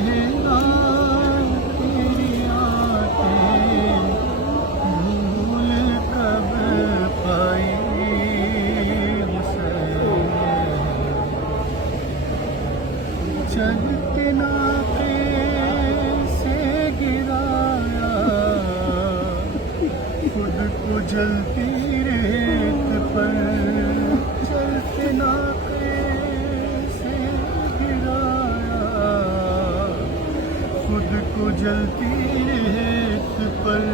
कहना तेरी आंखें भूल कब पाई हुसैन। चलते नाके से गिराया खुद को जलती रेत पर। चलते नाके से गिराया खुद को जलती रेत पर।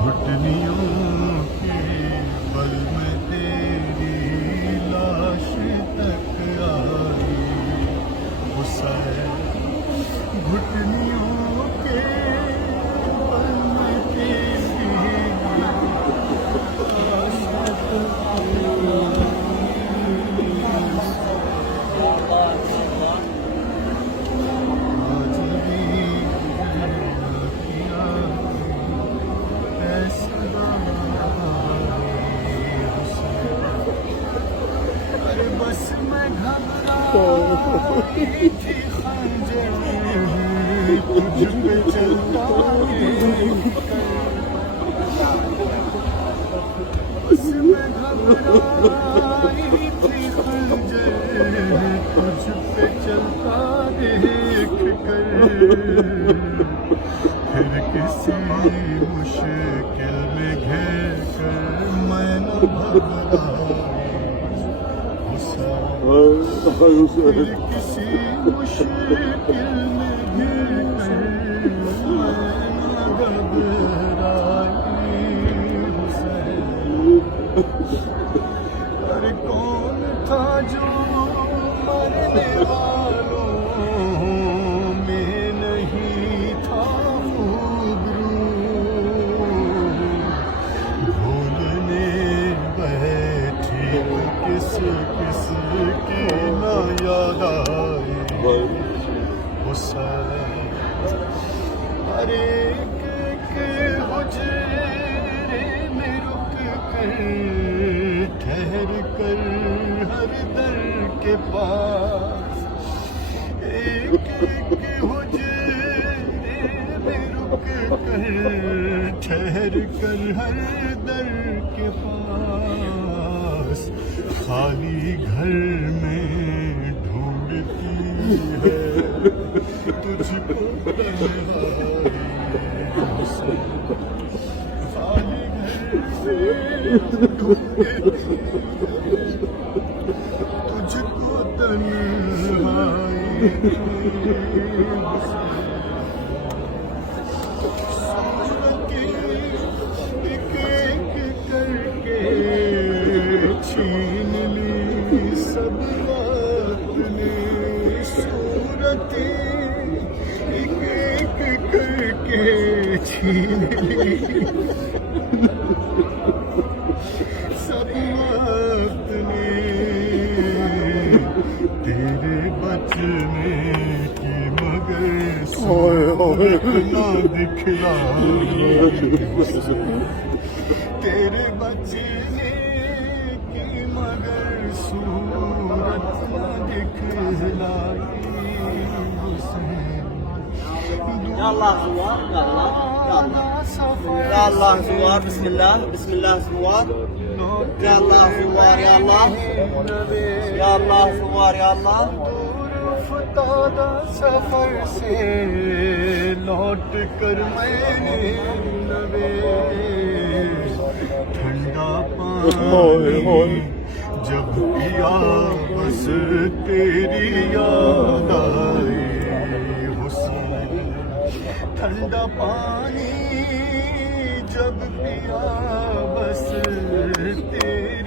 घुटनियों के बल में तेरी लाश तक आई हुसैन। घुटनियों के बल में तेरी लाश तक आई। आज भी किया फैसला हुसैन। अरे बस मैं घबराई थी खंजर तुझ पे चलता बस मैं घबराई थी खंजर तुझ पे चलता देख कर। फिर किसी मुश्किल में घिर कर मैं न घबराई हुसैन। फिर किसी मुश्किल में घिर कर मैं न घबराई हुसैन। अरे कौन था जो मरने वालों में नहीं था रूबरू। भूलने बैठी तो किस किस की ना याद आई हुसैन। अरे एक हुजरे में रुक कर ठहर कर हर दर के पास। एक हुजरे में रुक कर ठहर कर हर दर के पास। खाली घर में ढूंढती है तुझको तन्हाई हुसैन। खाली घर से ढूंढती तुझको तन्हाई हुसैन। एक एक करके छीन ली सब अपने सूरतें। एक एक करके छीन ली सब अपने। तेरे बचने की मगर सूरत ना दिखलाई। तेरे बचने की मगर सूरत ना दिखलाई हुसैन। يا الله زوار يا الله يا الله يا الله زوار. بسم الله بسم الله زوار. يا الله زوار يا الله يا الله زوار يا الله. فتادہ سفر سے لوٹ کر میں نے لبے ٹھنڈا پانی جب پیا بس تیری یاد آئی حسین. ٹھنڈا پانی جب پیا بس تیری